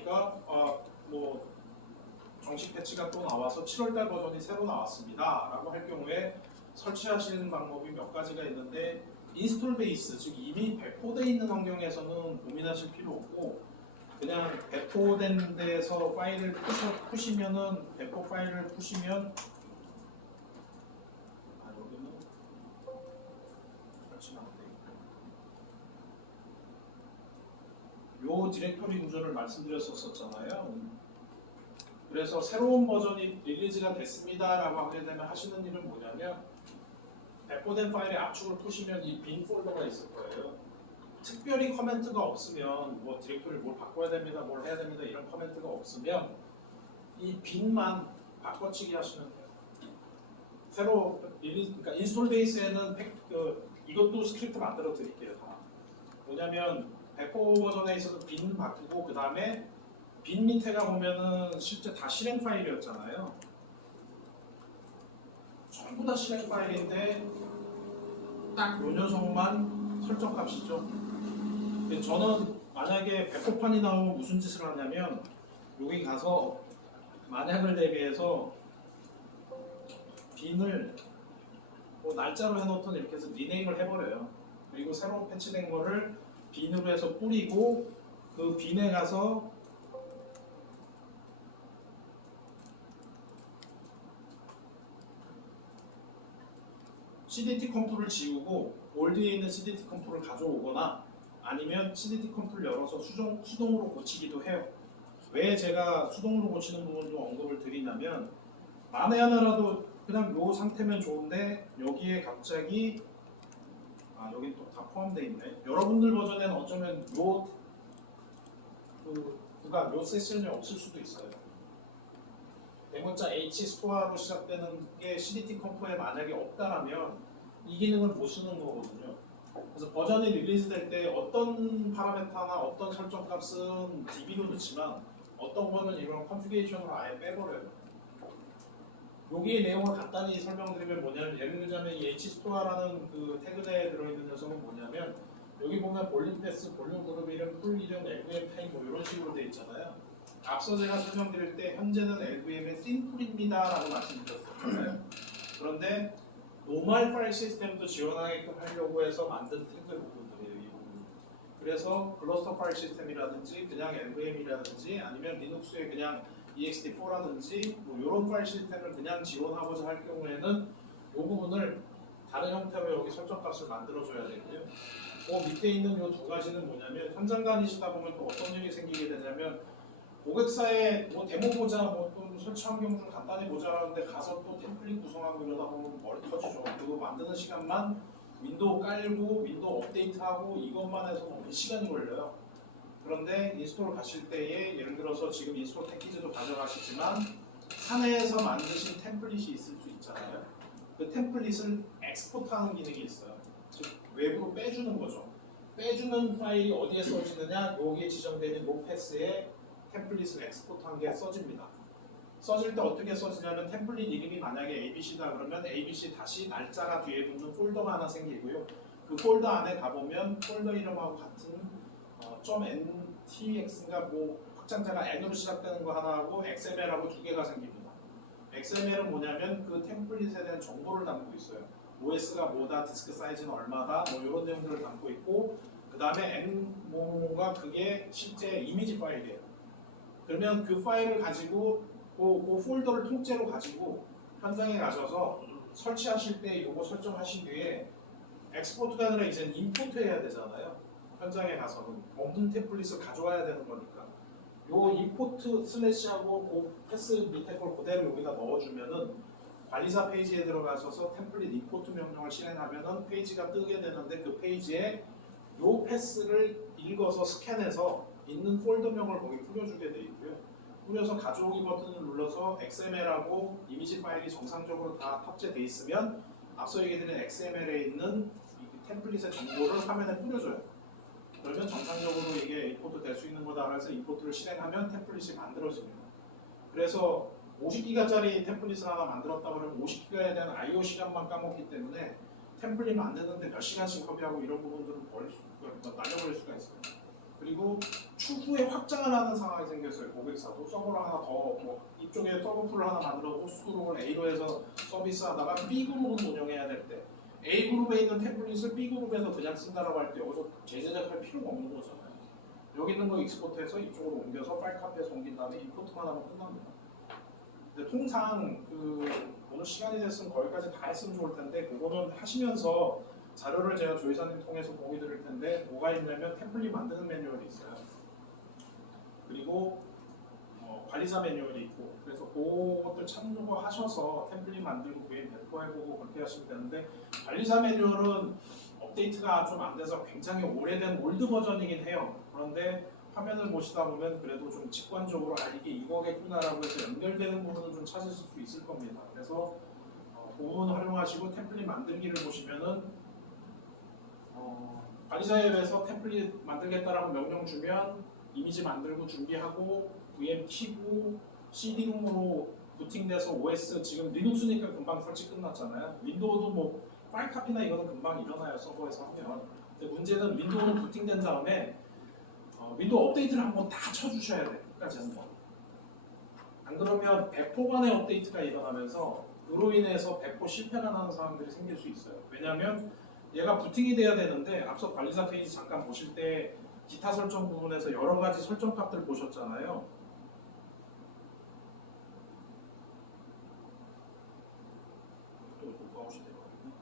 보니까 뭐 정식 패치가 또 나와서 7월달 버전이 새로 나왔습니다 라고 할 경우에 설치하시는 방법이 몇 가지가 있는데, 인스톨 베이스, 즉 이미 배포되어 있는 환경에서는 고민하실 필요 없고, 그냥 배포된 데서 파일을 푸시면은, 배포 파일을 푸시면, 여기는 설치가 안 돼 있고, 요 디렉토리 구조를 말씀드렸었잖아요. 그래서 새로운 버전이 릴리즈가 됐습니다 라고 하게 되면 하시는 일은 뭐냐면, 배포된 파일의 압축을 푸시면 이 빈 폴더가 있을 거예요. 특별히 커멘트가 없으면, 뭐 디렉토리를 뭘 바꿔야 됩니다, 뭘 해야 됩니다 이런 커멘트가 없으면 이 빈만 바꿔치기 하시면 돼요. 새로 그러니까 인스톨 베이스에는 이것도 스크립트 만들어 드릴게요. 다 뭐냐면 배포 버전에 있어서 빈 바꾸고, 그 다음에 빈 밑에가 보면은 실제 다 실행 파일이었잖아요. 전부 다 실행 파일인데 딱 요 녀석만 설정 값이죠. 저는 만약에 배포판이 나오면 무슨 짓을 하냐면, 여기 가서 만약을 대비해서 빈을 뭐 날짜로 해놓던 이렇게 해서 리네임을 해버려요. 그리고 새로 패치된 거를 빈으로 해서 뿌리고, 그 빈에 가서 CDT 컴프를 지우고 올드에 있는 CDT 컴프를 가져오거나, 아니면 CDT 컴프를 열어서 수동으로 고치기도 해요. 왜 제가 수동으로 고치는 부분도 언급을 드리냐면, 만에 하나라도 그냥 요 상태면 좋은데 여기에 갑자기 여기 또 다 포함되어 있네. 여러분들 버전에는 어쩌면 요 세션이 없을 수도 있어요. 대문자 H 스토어로 시작되는 게 CDT 컴포에 만약에 없다라면 이 기능을 못 쓰는 거거든요. 그래서 버전이 릴리즈 될 때 어떤 파라메타나 어떤 설정 값은 DB로 넣지만 어떤 거는 이런 컨피그레이션으로 아예 빼버려요. 여기의 내용을 간단히 설명드리면 뭐냐면, 예를 들자면 이 hstore라는 그 태그 내에 들어있는 녀석은 뭐냐면, 여기 보면 볼륨 패스, 볼륨 그룹 이름, 풀 이름, LVM 타입 뭐 이런 식으로 되어 있잖아요. 앞서 제가 설명드릴 때 현재는 LVM의 심플입니다 라고 말씀드렸었잖아요. 그런데 노멀 파일 시스템도 지원하게끔 하려고 해서 만든 태그 부분들이에요, 이 부분. 그래서 클러스터 파일 시스템이라든지 그냥 LVM이라든지 아니면 리눅스에 그냥 ext4라든지 뭐 이런 파일 시스템을 그냥 지원하고자 할 경우에는 이 부분을 다른 형태로 여기 설정값을 만들어줘야 되고요. 그 밑에 있는 이 두 가지는 뭐냐면, 현장 다니시다 보면 또 어떤 일이 생기게 되냐면, 고객사에 뭐 데모 보자, 또 설치 환경 좀 간단히 보자라는데 가서 또 템플릿 구성하고 이러다 보면 머리 터지죠. 그거 만드는 시간만 윈도우 깔고 윈도우 업데이트하고 이것만 해서 너무 시간이 걸려요. 그런데 인스톨 가실 때에 예를 들어서 지금 인스톨 패키지도 가져가시지만 사내에서 만드신 템플릿이 있을 수 있잖아요. 그 템플릿을 엑스포트하는 기능이 있어요. 즉 외부로 빼주는 거죠. 빼주는 파일이 어디에 써지느냐, 여기에 지정되는 노패스에 템플릿을 엑스포트한 게 써집니다. 써질 때 어떻게 써지냐면, 템플릿 이름이 만약에 ABC다 그러면 ABC 다시 날짜가 뒤에 붙는 폴더가 하나 생기고요. 그 폴더 안에 가보면 폴더 이름하고 같은 .ntx인가 뭐 확장자가 n으로 시작되는 거 하나하고 xml하고 두 개가 생깁니다. xml은 뭐냐면 그 템플릿에 대한 정보를 담고 있어요. OS가 뭐다, 디스크 사이즈는 얼마다, 뭐 이런 내용들을 담고 있고, 그 다음에 n모가 그게 실제 이미지 파일이에요. 그러면 그 파일을 가지고 그 폴더를 통째로 가지고 현장에 가셔서 설치하실 때 이거 설정하신 뒤에 엑스포트가 아니라 이제 임포트 해야 되잖아요. 현장에 가서는 없는 템플릿을 가져와야 되는 거니까 요 임포트 슬래시하고 그 패스 밑에 걸 그대로 여기다 넣어주면은 관리자 페이지에 들어가셔서 템플릿 임포트 명령을 실행하면은 페이지가 뜨게 되는데, 그 페이지에 요 패스를 읽어서 스캔해서 있는 폴더명을 거기 뿌려주게 돼 있고요. 뿌려서 가져오기 버튼을 눌러서 XML하고 이미지 파일이 정상적으로 다 탑재돼 있으면 앞서 얘기드린 XML에 있는 이 템플릿의 정보를 화면에 뿌려줘요. 그러면 정상적으로 이게 임포트 될 수 있는 거다 해서 임포트를 실행하면 템플릿이 만들어집니다. 그래서 50기가짜리 템플릿을 하나 만들었다 그러면 50기가에 대한 I/O 시간만 까먹기 때문에 템플릿 만드는데 몇 시간씩 허비하고 이런 부분들은 날려버릴 수가 있어요. 그리고 추후에 확장을 하는 상황이 생겼어요. 고객사도 서버를 하나 더 뭐 이쪽에 서버풀을 하나 만들어 호스트 그룹을 A로 해서 서비스하다가 B 그룹은 운영해야 될 때 A 그룹에 있는 태블릿을 B 그룹에서 그냥 쓴다라고 할 때 여기서 재제작할 필요가 없는 거잖아요. 여기 있는 거 익스포트해서 이쪽으로 옮겨서 파일 카피해서 옮긴 다음에 임포트만 하면 끝납니다. 근데 통상 오늘 시간이 됐으면 거기까지 다 했으면 좋을 텐데 그거는 하시면서 자료를 제가 조이사님 통해서 공유 드릴 텐데 뭐가 있냐면 템플릿 만드는 매뉴얼이 있어요. 그리고 관리자 매뉴얼이 있고 그래서 그것들 참고하셔서 템플릿 만들고 VM 배포해보고 그렇게 하시면 되는데 관리자 매뉴얼은 업데이트가 좀 안 돼서 굉장히 오래된 올드 버전이긴 해요. 그런데 화면을 보시다 보면 그래도 좀 직관적으로 이게 이거겠구나라고 해서 연결되는 부분은 좀 찾으실 수 있을 겁니다. 그래서 그 부분 활용하시고 템플릿 만들기를 보시면은 관리자 앱에서 템플릿 만들겠다라고 명령 주면 이미지 만들고 준비하고 VM 키고 CD롬으로 부팅돼서 OS 지금 리눅스니까 금방 설치 끝났잖아요. 윈도우도 뭐 파일 카피나 이거는 금방 일어나요 서버에서 하면. 근데 문제는 윈도우는 부팅된 다음에 윈도우 업데이트를 한번 다 쳐주셔야 돼요. 끝까지 한 번. 안 그러면 배포간의 업데이트가 일어나면서 그로 인해서 배포 실패가 나는 상황들이 생길 수 있어요. 왜냐하면 얘가 부팅이 돼야 되는데 앞서 관리자 페이지 잠깐 보실 때 기타 설정 부분에서 여러 가지 설정 값들 보셨잖아요. 또 녹아웃이 되거든요.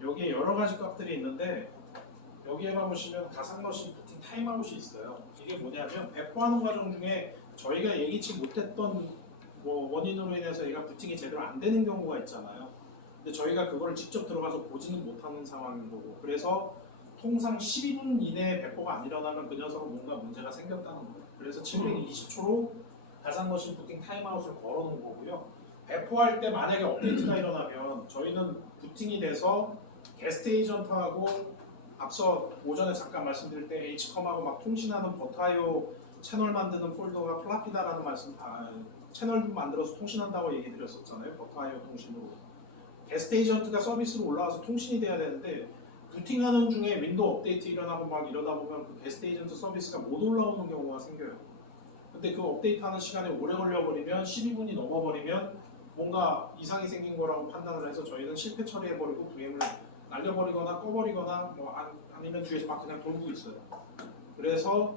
여기에 여러 가지 값들이 있는데 여기에만 보시면 가상머신 부팅 타임아웃이 있어요. 이게 뭐냐면 배포하는 과정 중에 저희가 예기치 못했던 원인으로 인해서 얘가 부팅이 제대로 안 되는 경우가 있잖아요. 근데 저희가 그거를 직접 들어가서 보지는 못하는 상황인 거고 그래서 통상 12분 이내에 배포가 안 일어나면 그 녀석은 뭔가 문제가 생겼다는 거예요. 그래서 720초로 가상머신 부팅 타임아웃을 걸어놓은 거고요. 배포할 때 만약에 업데이트가 일어나면 저희는 부팅이 돼서 게스트 에이전트하고 앞서 오전에 잠깐 말씀드릴 때 H컴하고 막 통신하는 버타이오 채널 만드는 폴더가 플라피다라는 말씀 채널 만들어서 통신한다고 얘기 드렸었잖아요. 버타이오 통신으로. 게스트 에이전트가 서비스로 올라와서 통신이 돼야 되는데 부팅하는 중에 윈도우 업데이트 일어나고 막 이러다 보면 그 게스트 에이전트 서비스가 못 올라오는 경우가 생겨요. 근데 그 업데이트하는 시간이 오래 걸려버리면 12분이 넘어버리면 뭔가 이상이 생긴 거라고 판단을 해서 저희는 실패 처리해버리고 VM을 날려버리거나 꺼버리거나 아니면 뒤에서 막 그냥 돌고 있어요. 그래서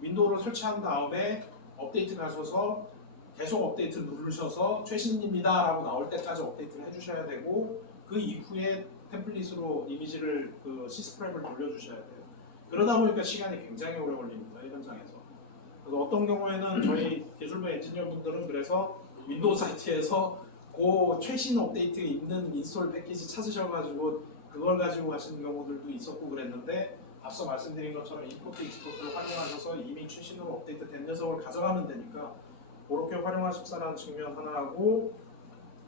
윈도우를 설치한 다음에 업데이트 가셔서 계속 업데이트 누르셔서 최신입니다 라고 나올 때까지 업데이트를 해주셔야 되고 그 이후에 템플릿으로 이미지를 시스프레임을 돌려주셔야 돼요. 그러다 보니까 시간이 굉장히 오래 걸립니다. 이 현장에서. 그래서 어떤 경우에는 저희 기술부 엔지니어 분들은 그래서 윈도우 사이트에서 그 최신 업데이트 있는 인스톨 패키지 찾으셔가지고 그걸 가지고 가시는 경우들도 있었고 그랬는데 앞서 말씀드린 것처럼 임포트 익스포트를 활용하셔서 이미 최신으로 업데이트 된 녀석을 가져가면 되니까 그렇게 활용하십사라는 측면 하나하고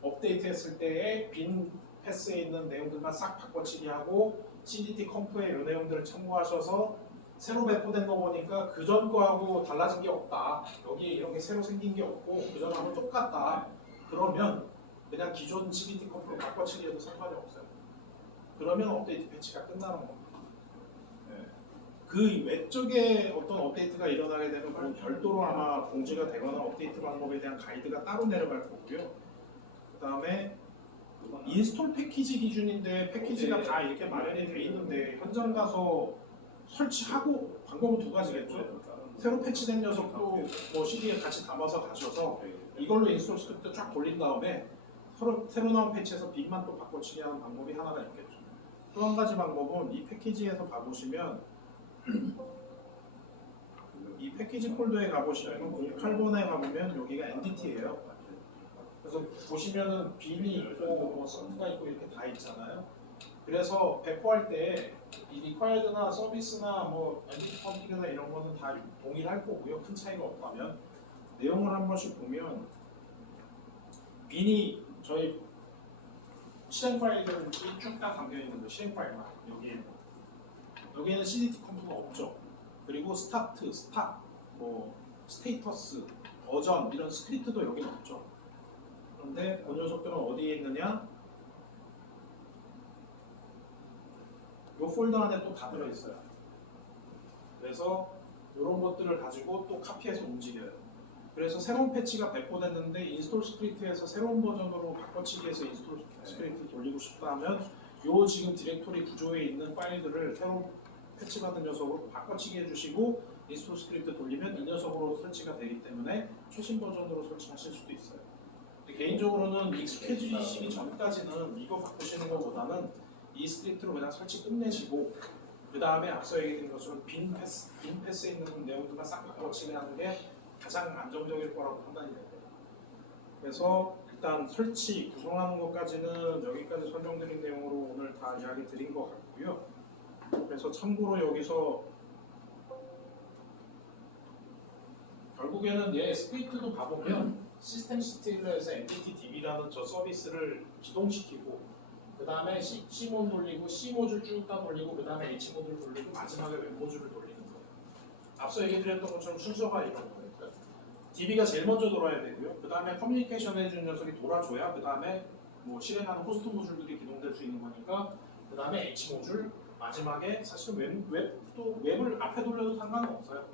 업데이트 했을 때의 빈 패스에 있는 내용들만 싹 바꿔치기 하고 CDT 컴프의 이 내용들을 참고하셔서 새로 배포된 거 보니까 그전 거하고 달라진 게 없다. 여기에 이런 게 새로 생긴 게 없고 그전하고 똑같다. 그러면 그냥 기존 CDT 컴프로 바꿔치기 해도 상관이 없어요. 그러면 업데이트 패치가 끝나는 겁니다. 네. 그 외쪽에 어떤 업데이트가 일어나게 되면 그건 별도로 아마 공지가 되거나 업데이트 방법에 대한 가이드가 따로 내려갈 거고요. 그 다음에 인스톨 패키지 기준인데 패키지가 다 이렇게 마련이 돼 있는데 현장 가서 설치하고 방법은 두 가지겠죠. 새로 패치된 녀석도 뭐 CD에 같이 담아서 가셔서 이걸로 인스톨 스크립트 쫙 돌린 다음에 새로 나온 패치에서 빈만 또 바꿔치기 하는 방법이 하나가 있겠죠. 또 한 가지 방법은 이 패키지에서 가보시면 이 패키지 폴더에 가보시면 칼본에 가보면 여기가 NDT예요. 그래서 보시면은 빈이 있고 뭐 서프가 있고 이렇게 다 있잖아요. 그래서 배포할 때 이 리콰이어드나 서비스나 뭐 NDT 컨피그나 이런 거는 다 동일할 거고요. 큰 차이가 없다면 내용을 한 번씩 보면 빈이 저희 실행 파일들은 쭉 다 담겨 있는 거 실행 파일만 여기에는 CDT 컴프가 없죠. 그리고 스타트, 스탑 뭐 스테이터스, 버전 이런 스크립트도 여기 없죠. 그런데 그 녀석들은 어디에 있느냐? 이 폴더 안에 또 다 들어있어요. 그래서 이런 것들을 가지고 또 카피해서 움직여요. 그래서 새로운 패치가 배포됐는데 인스톨 스크립트에서 새로운 버전으로 바꿔치기해서 인스톨 스크립트 돌리고 싶다 하면 요 지금 디렉토리 구조에 있는 파일들을 새로 패치받은 녀석으로 바꿔치기 해주시고 인스톨 스크립트 돌리면 이 녀석으로 설치가 되기 때문에 최신 버전으로 설치하실 수도 있어요. 근데 개인적으로는 익숙해지시기 전까지는 이거 바꾸시는 것보다는 이 스크립트로 그냥 설치 끝내시고 그 다음에 앞서 얘기드린 것처럼 빈 패스에 있는 내용들만 싹 바꿔치기 하는 게 가장 안정적일 거라고 판단이 돼요. 그래서 일단 설치, 구성하는 것까지는 여기까지 설명드린 내용으로 오늘 다 이야기 드린 것 같고요. 그래서 참고로 여기서 결국에는 얘 스크립트도 가보면 시스템 스틸러에서 MBT-DB라는 저 서비스를 기동시키고 그 다음에 C몬 돌리고 C모듈 쭉 다 돌리고 그 다음에 H모듈 돌리고 마지막에 웹모듈을 돌리는 거예요. 앞서 얘기 드렸던 것처럼 순서가 이런 거예요. DB가 제일 먼저 돌아야 되고요. 그 다음에 커뮤니케이션 해주는 녀석이 돌아줘야 그 다음에 뭐 실행하는 호스트 모듈들이 기동될 수 있는 거니까 그 다음에 H모듈 마지막에 사실 웹을 앞에 돌려도 상관은 없어요.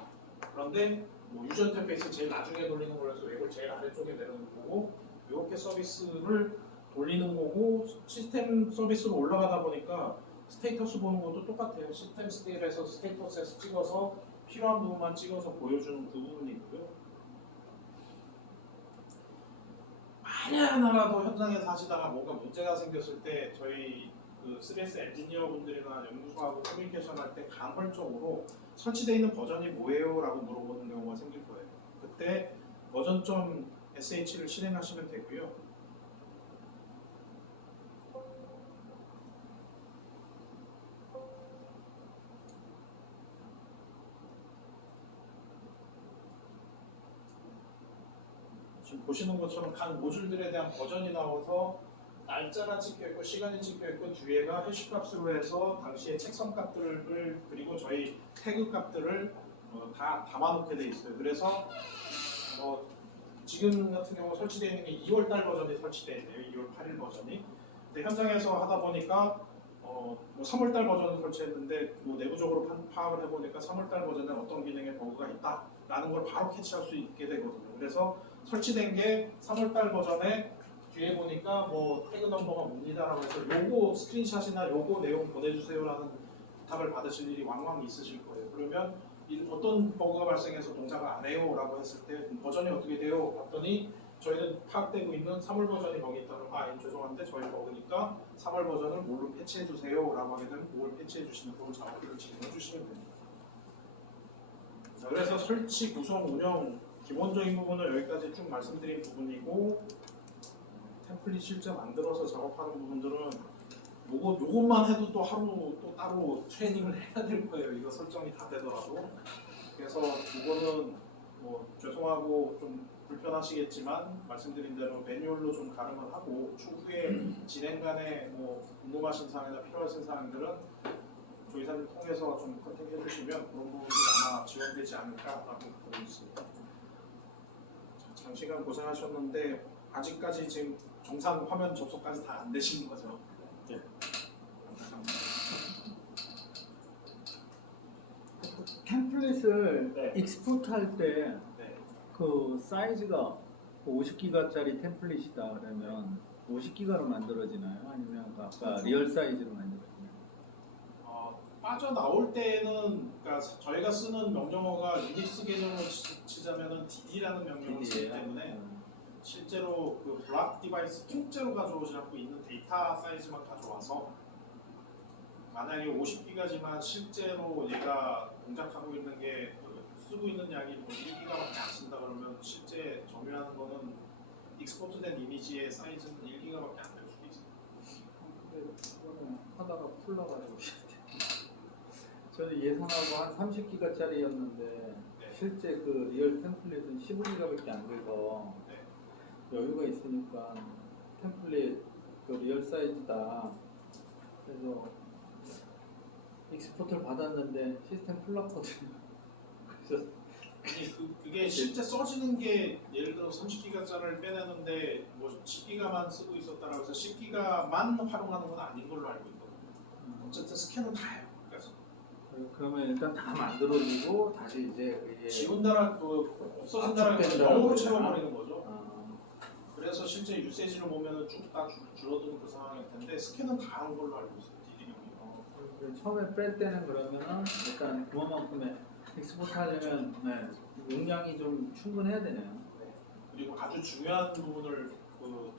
그런데 뭐 유저 인터페이스 제일 나중에 돌리는 걸로 해서 웹을 제일 아래쪽에 내려놓는 거고 이렇게 서비스를 돌리는 거고 시스템 서비스로 올라가다 보니까 스테이터스 보는 것도 똑같아요. 시스템 스테이트에서 스테이터스에서 찍어서 필요한 부분만 찍어서 보여주는 그 부분이 있고요. 만약 하나라도 현장에서 하시다가 뭔가 문제가 생겼을 때 저희 그 3S 엔지니어 분들이나 연구소하고 커뮤니케이션 할 때 간헐적으로 설치되어 있는 버전이 뭐예요? 라고 물어보는 경우가 생길 거예요. 그때 버전.sh를 실행하시면 되고요. 지금 보시는 것처럼 각 모듈들에 대한 버전이 나와서 날짜가 찍혀있고 시간이 찍혀있고 뒤에가 해시 값으로 해서 당시의 책성 값들을 그리고 저희 태그 값들을 다 담아놓게 돼 있어요. 그래서 지금 같은 경우 설치되어 있는 게 2월달 버전이 설치되어 있네요. 2월 8일 버전이. 근데 현장에서 하다 보니까 뭐 3월달 버전을 설치했는데 뭐 내부적으로 파악을 해보니까 3월달 버전에 어떤 기능에 버그가 있다라는 걸 바로 캐치할 수 있게 되거든요. 그래서 설치된 게 3월달 버전에 뒤에 보니까 뭐 태그 넘버가 뭡니다라고 해서 요거 스크린샷이나 요거 내용 보내주세요라는 부탁을 받으실 일이 왕왕 있으실 거예요. 그러면 어떤 버그가 발생해서 동작을 안 해요라고 했을 때 버전이 어떻게 돼요? 봤더니 저희는 파악되고 있는 3월 버전이 거기 있다면 죄송한데 저희 버그니까 3월 버전을 뭘로 패치해 주세요라고 하게 되면 그걸 패치해 주시는 그런 작업들을 진행해 주시면 됩니다. 자, 그래서 설치, 구성, 운영 기본적인 부분을 여기까지 쭉 말씀드린 부분이고 템플릿 실제 만들어서 작업하는 부분들은 요것만 해도 또 하루 또 따로 트레이닝을 해야 될 거예요. 이거 설정이 다 되더라도. 그래서 이거는 뭐 죄송하고 좀 불편하시겠지만 말씀드린 대로 매뉴얼로 좀 가름을 하고 추후에 진행 간에 뭐 궁금하신 사항이나 필요하신 사항들은 조이사님 통해서 좀 컨택해 주시면 그런 부분들이 아마 지원되지 않을까라고 보고 있습니다. 장시간 고생하셨는데 아직까지 지금 정상 화면 접속까지 다 안 되신 거죠? 네. 템플릿을 네. 익스포트 할 때 네. 그 사이즈가 50기가짜리 템플릿이다 그러면 50기가로 만들어지나요? 아니면 아까 그렇죠. 리얼 사이즈로 만들어지나요? 빠져나올 때는 그러니까 저희가 쓰는 명령어가 유닉스 계정으로 치자면은 DD라는 명령어를 쓰기 때문에 실제로 그 블락 디바이스 통째로 가져오지 않고 있는 데이터 사이즈만 가져와서 만약에 50기가지만 실제로 얘가 동작하고 있는 게 쓰고 있는 양이 뭐 1기가밖에 안 쓴다 그러면 실제 점유하는 거는 익스포트된 이미지의 사이즈는 1기가밖에 안 될 수도 있어요. 그거는 하다가 풀러가지고 저는 예상하고 한 30기가짜리였는데 네. 실제 그 리얼 템플릿은 15기가밖에 안 돼서 네. 여유가 있으니까 템플릿 그 리얼 사이즈다. 그래서 익스포트를 받았는데 시스템 풀렀거든요. 그래서 아니 그게 실제 써지는 게 예를 들어 30기가짜리를 빼내는데 뭐 10기가만 쓰고 있었다라고 해서 10기가만 활용하는 건 아닌 걸로 알고 있거든요. 어쨌든 스캔은 다 해요. 그래서 그러면 일단 다 만들어주고 다시 이제 이게 지운다라 없어진다라는 건 압축된다는 영어로 거잖아. 채워버리는 거죠. 아, 그래서 실제 유세지를 보면은 쭉 다 줄어드는 그 상황일 텐데 스캔은 다 한 걸로 알고 있어요. 디디링이. 그리고 처음에 뺄 때는 그러면은 일단 그만큼의 엑스포트 하려면 용량이 좀 충분해야 되네요. 그리고 아주 중요한 부분을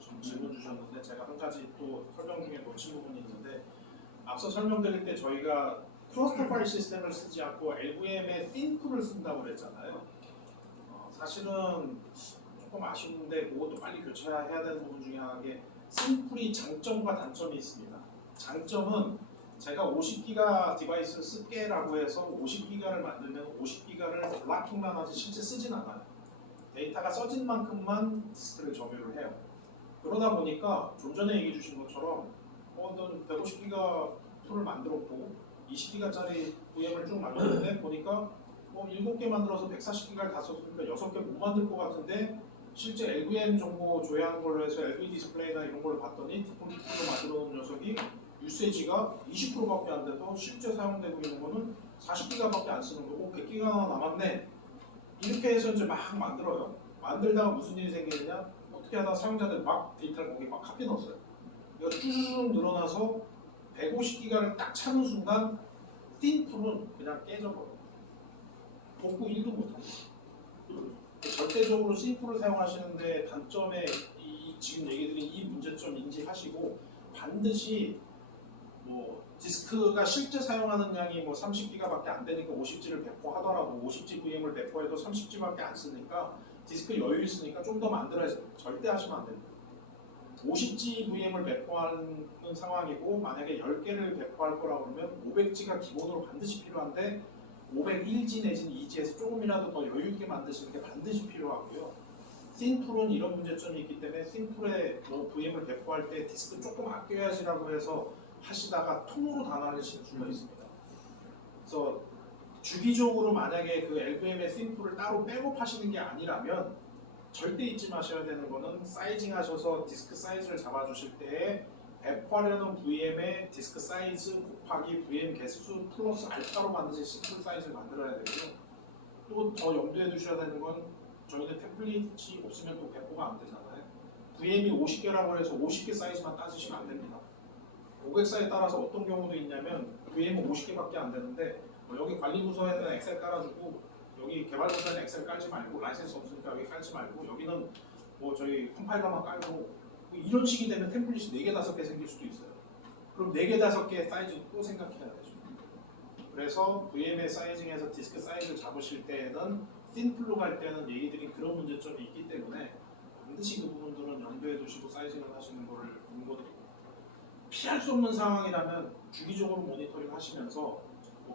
좀 질문 주셨는데 제가 한 가지 또 설명 중에 놓친 부분이 있는데 앞서 설명드릴 때 저희가 클러스터 파일 시스템을 쓰지 않고 LVM의 띵풀을 쓴다고 그랬잖아요. 사실은 조금 아쉬운데 그것도 빨리 교체해야 되는 부분 중에 하나가 띵풀이 장점과 단점이 있습니다. 장점은 제가 50기가 디바이스를 쓸게라고 해서 50기가를 만들면 50기가를 블락킹만 하지 실제 쓰진 않아요. 데이터가 써진 만큼만 디스크를 점유를 해요. 그러다 보니까 좀 전에 얘기해 주신 것처럼 넌 150기가 툴을 만들었고 20기가짜리 VM을 쭉 만들었는데 보니까 7개 만들어서 140기가를 다 썼으니까 6개 못 만들 것 같은데 실제 LVM 정보 조회하는 걸로 해서 LV 디스플레이나 이런 걸 봤더니 디폴트 툴로 만들어 놓은 녀석이 유세지가 20%밖에 안 돼서 실제 사용되고 있는 거는 40기가밖에 안 쓰는 거고 100기가나 남았네. 이렇게 해서 이제 막 만들어요. 만들다가 무슨 일이 생기느냐? 어떻게 하다 사용자들 막 데이터를 거기 막 카피 넣었어요. 이거 쭈쭈쭈 늘어나서 150기가를 딱 차는 순간 띵풀은 그냥 깨져버려. 복구 1도 못합니다. 절대적으로 띵풀을 사용하시는데 단점에 지금 얘기드린 이 문제점 인지하시고 반드시 디스크가 실제 사용하는 양이 30기가밖에 안 되니까 50G를 배포하더라도 50G VM을 배포해도 30G밖에 안 쓰니까 디스크 여유 있으니까 좀 더 만들어야지. 절대 하시면 안 됩니다. 50G VM을 배포하는 상황이고 만약에 10개를 배포할 거라고 그러면 500G가 기본으로 반드시 필요한데 501G 내지는 2G에서 조금이라도 더 여유 있게 만드시는 게 반드시 필요하고요. 띵풀은 이런 문제점이 있기 때문에 띵풀에 VM을 배포할 때 디스크 조금 아껴야지라고 해서 하시다가 통으로 다 날리시는 수가 있습니다. 그래서 주기적으로 만약에 그 LVM의 띵풀을 따로 백업하시는 게 아니라면 절대 잊지 마셔야 되는 거는 사이징 하셔서 디스크 사이즈를 잡아주실 때 배포하려는 VM의 디스크 사이즈 곱하기 VM 개수 플러스 알파로 반드시 싱글 사이즈를 만들어야 되고요. 또 더 염두에 두셔야 되는 건 저희는 템플릿이 없으면 또 배포가 안 되잖아요. VM이 50개라고 해서 50개 사이즈만 따지시면 안 됩니다. 고객사에 따라서 어떤 경우도 있냐면 VM은 50개밖에 안 되는데 여기 관리부서에는 엑셀 깔아주고 여기 개발부서에는 엑셀 깔지 말고 라이센스 없으니까 여기 깔지 말고 여기는 저희 컴파일러만 깔고 이런 식이 되면 템플릿이 4개, 5개 생길 수도 있어요. 그럼 4개, 5개 사이즈 또 생각해야 되죠. 그래서 VM의 사이징에서 디스크 사이즈를 잡으실 때에는 띵풀로 갈 때는 얘기 드린 그런 문제점이 있기 때문에 반드시 그 부분들은 염두에 두시고 사이징을 하시는 거를 권고드립니다. 피할 수 없는 상황이라면 주기적으로 모니터링 하시면서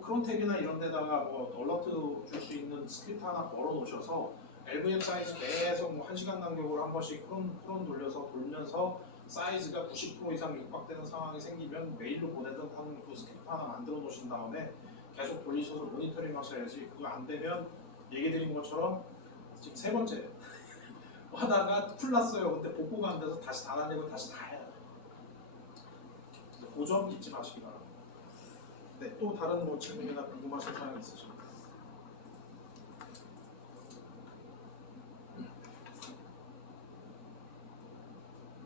크론택이나 이런 데다가 얼러트 줄 수 있는 스크립트 하나 걸어 놓으셔서 LVM 사이즈 계속 1시간 간격으로 한 번씩 크론 돌면서 사이즈가 90% 이상 육박되는 상황이 생기면 메일로 보내든 하는 그 스크립트 하나 만들어 놓으신 다음에 계속 돌리셔서 모니터링 하셔야지. 그거 안 되면 얘기 드린 것처럼 지금 3번째 하다가 풀 났어요. 근데 복구가 안 돼서 다시 다 날리고 다시 다 해야 돼요. 그 점 잊지 마시기 바랍니다. 네, 또 다른 질문이나 궁금하신 사항이 있으십니까?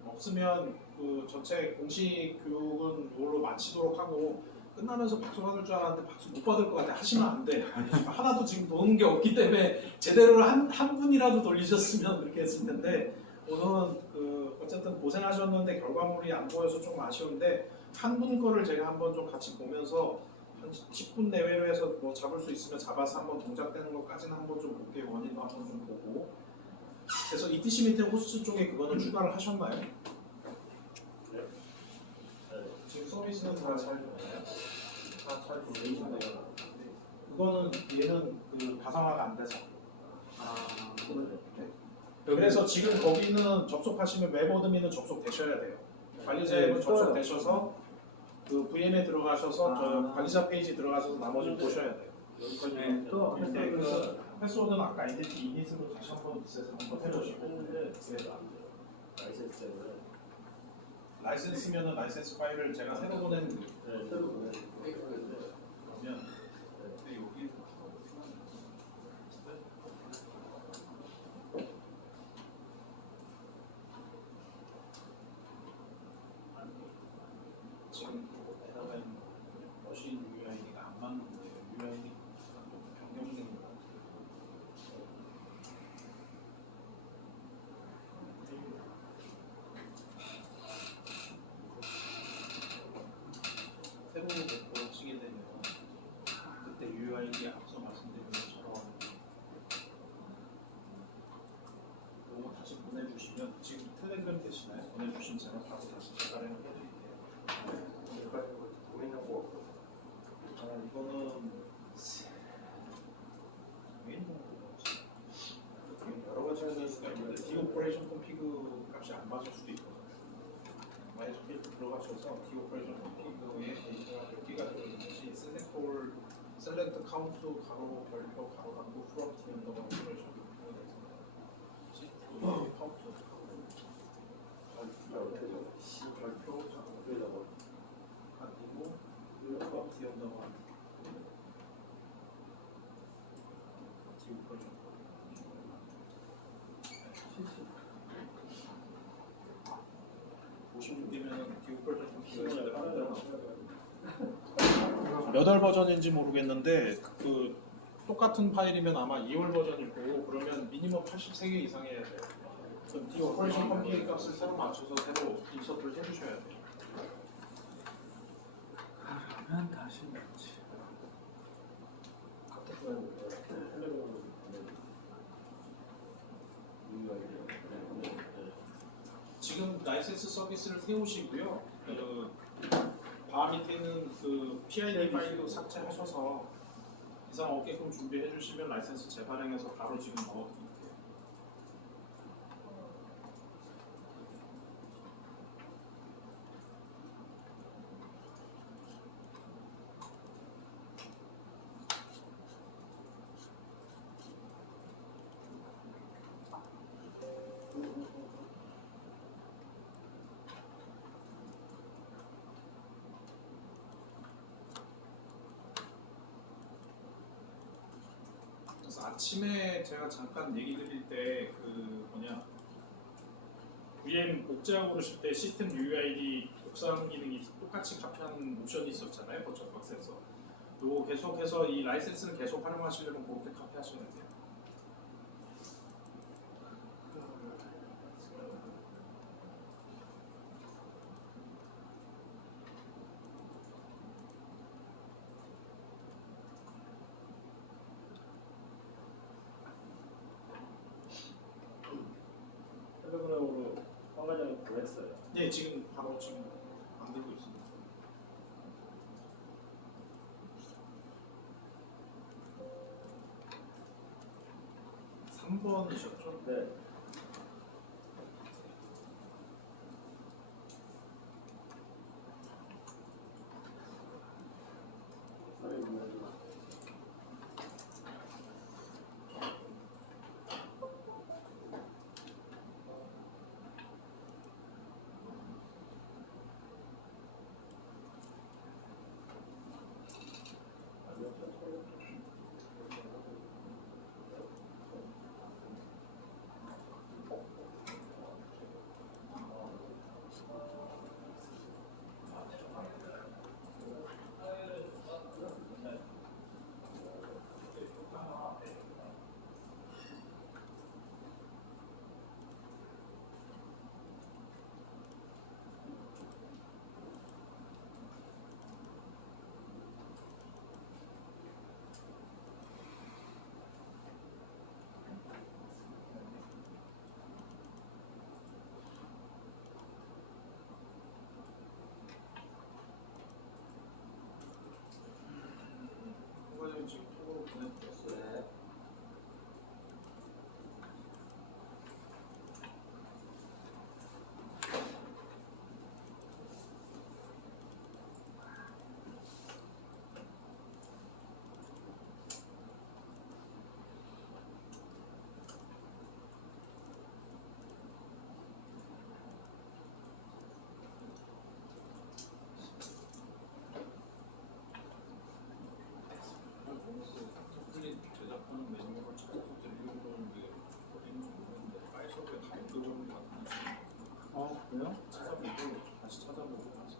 없으면 그 전체 공식 교육은 이걸로 마치도록 하고 끝나면서 박수 받을 줄 알았는데 박수 못 받을 것 같아. 하시면 안 돼. 하나도 지금 도는 게 없기 때문에 제대로 한 분이라도 돌리셨으면 그렇게 했을 텐데 오늘은 어쨌든 고생하셨는데 결과물이 안 보여서 좀 아쉬운데 한 분 거를 제가 한번 좀 같이 보면서 한 10분 내외로 해서 잡을 수 있으면 잡아서 한번 동작되는 것까지는 한번 좀 볼게요. 원인도 한번 좀 보고. 그래서 ETC 미팅 호스트 쪽에 그거는 추가를 하셨나요? 네. 지금 서비스는 다 잘 되나요? 다잘 돌리셨네요. 그거는 얘는 가상화가 안 돼서. 네. 그래서 지금 거기는 접속하시면 웹어드민은 접속되셔야 돼요. 관리자 앱은 접속되셔서 그 VM에 들어가셔서 저 관리자 페이지 들어가셔서 나머지를 보셔야 돼요. 여기까지 네, 또 근데 그 패스워드 패스워드는 아까 아이덴티 이닛으로 다시 한번 리셋을 한번 해보시고 했는데 그게 안 돼요. 라이센스 때문에. 라이센스면은 라이센스 파일을 제가 새로 보낸 네, 새로 보내는 그러면 근데 여기 지금 에다가 머신 UID가 안 맞는데 UID 변경된 것 같아요. 새로운 목표를 치게 되면 그때 UID 앞서 말씀드린 것처럼 요거 다시 보내주시면 지금 텔레그램 대신에 보내주신 제가 바로 다시 재발행을 해드릴게요. 여기까지 고민하고 없고. 이거는 여러 가지 할수 있을 수가 있는데 디오퍼레이션 콤피그 값이 안 맞을 수도 있거든요. 마이스크립 들어가셔서 디오퍼레이션 콤피그에 데이터가 몇 개가 들어있는지 셀렉트 카운트 가로 별표 가로 닫고 프롬 디언더가 오퍼레이션 콤피그가 있습니다. 카운트 별표 가로 가지고 프롬 디언더가 디오퍼레이션 보시면 되면 디오퍼레이션 콤피그가 몇 월 버전인지 모르겠는데 그 똑같은 파일이면 아마 2월 버전일 거고 그러면 미니멈 83개 이상 해야 돼요. 그럼 디오퍼레이션 컴피그 값을 새로 맞춰서 새로 인서트를 해주셔야 돼요. 그러면 다시 넣지. 지금 라이센스 서비스를 세우시고요. 바 밑에는 그 PID 파일도 삭제하셔서 이상 없게끔 준비해 주시면 라이센스 재발행해서 바로 지금 넣어드릴게요. 그래서 아침에 제가 잠깐 얘기 드릴 때 그 뭐냐 VM 복제하고 그러실 때 시스템 UID 복사하는 기능이 똑같이 카피하는 옵션이 있었잖아요. 버처박스에서 요거 계속해서 이 라이센스를 계속 활용하시려면 그렇게 카피하시면 돼요. 텔레그램으로 한 가지 보냈어요. 네, 지금 바로 지금 만들고 있습니다. (3번이셨죠) 네.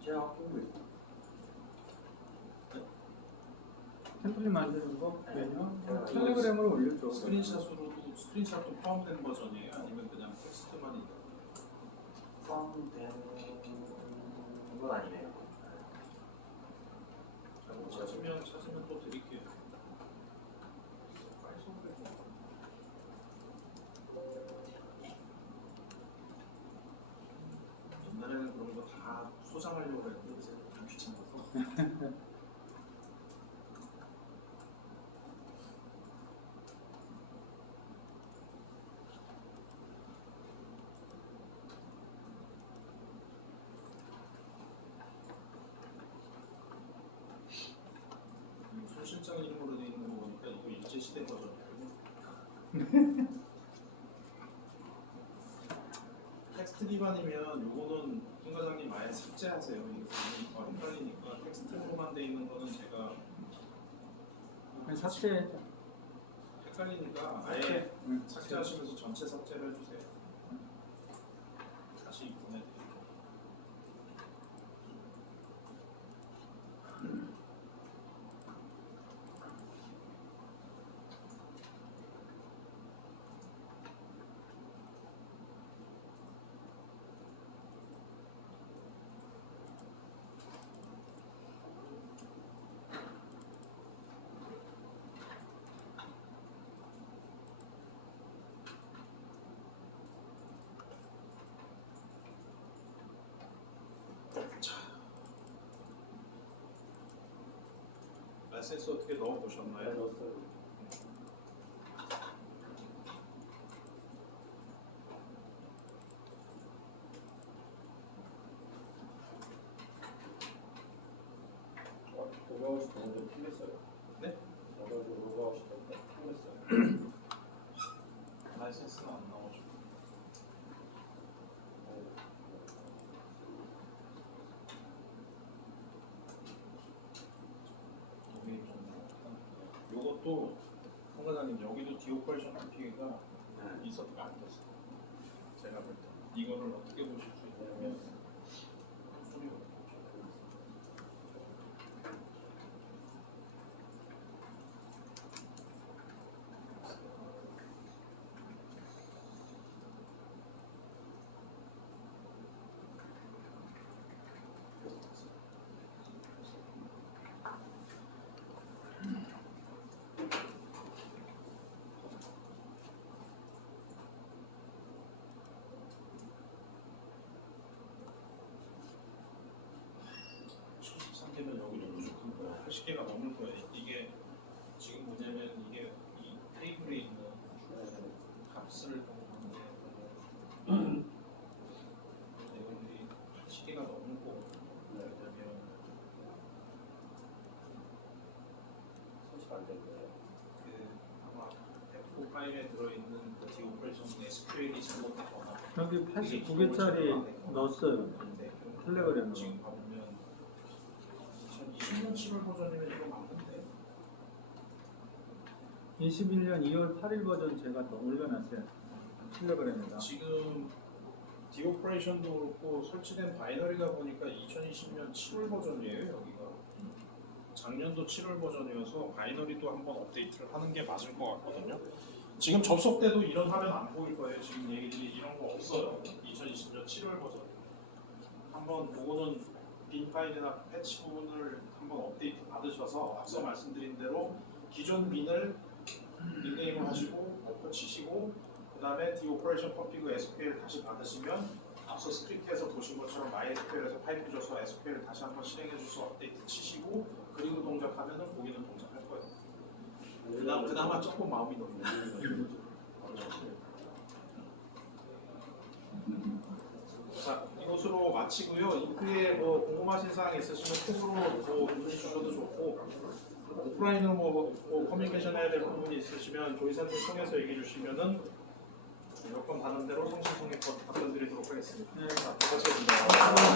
제가 보고 있어요. 템플릿 만드는 거 네. 메뉴 제가 텔레그램으로 올렸죠. 스크린샷도 포함된 버전이에요? 아니면 그냥 텍스트만 있나요? 포함된 건 아니네요. 뭐 찾으면 또 드릴게요. 파일 소스를 좀. 옛날에는 그런 거 다 소장하려고 했는데 요새 다 귀찮아서. 손 실장 이름으로 되어 있는 거 보니까 이거 일제시대 버전이거든요. 텍스트 기반이면 요거는 김 과장님 아예 삭제하세요. 이게 헷갈리니까 텍스트로만 돼 있는 거는 제가 그냥 삭제해줘. 헷갈리니까 아예 응. 삭제하시면서 전체 삭제를 해주세요. 다시 보내드릴게요. 라이센스 어떻게 넣어 네, 보셨나요? 넣었어요. 로그아웃이 되는데 틀렸어요. 네? 저도 로그아웃이 되는데 틀렸어요. 라이센스는 안 나오죠. 요것도 홍 과장님 여기도 디오퍼레이션 PP가 있었다가 안 됐어요. 제가 볼 때 이거를 어떻게 보실 수 있냐면 소리가 되면 여기도 부족한 거야. 80개가 넘을 거야. 이게 지금 뭐냐면 이게 이 테이블에 있는 값을 보는데 내용들이 80개가 넘을 거거든요. 왜냐면 설치가 안 된 거예요. 그 아마 F 파일에 들어있는 그 디오퍼레이션 SQL이 잘못됐거나 여기 89개짜리 넣었어요. 텔레그램으로. 지금 가보면 2020년 7월 버전이면 이거 맞는데 21년 2월 8일 버전 제가 더 올려놨어요. 텔레그램에다. 지금 디오퍼레이션도 그렇고 설치된 바이너리가 보니까 2020년 7월 버전이에요. 여기가 작년도 7월 버전이어서 바이너리도 한번 업데이트를 하는 게 맞을 것 같거든요. 지금 접속 때도 이런 화면 안 보일 거예요. 지금 얘기들이 이런 거 없어요. 2020년 7월 버전. 한번 그거는 빈 파일이나 패치 부분을 한번 업데이트 받으셔서 앞서 말씀드린 대로 기존 빈을 닉네임을 하시고 오픈 치시고 그 다음에 디오퍼레이션 컨피그 SQL 다시 받으시면 앞서 스크립트에서 보신 것처럼 MySQL에서 파이프 줘서 SQL 다시 한번 실행해 주셔서 업데이트 치시고 그리고 동작하면은 거기는 동작할 거예요. 그나마 조금 마음이 놓이네요. 자, 이것으로 마치고요. 이후에 뭐 궁금하신 사항 있으시면 톡으로 뭐 문의 주셔도 좋고 오프라인으로 뭐 커뮤니케이션 해야 될 부분이 있으시면 조이사님 통해서 얘기해 주시면은 여건 받는 대로 성실성의껏 답변 드리도록 하겠습니다. 네. 자, 고맙습니다.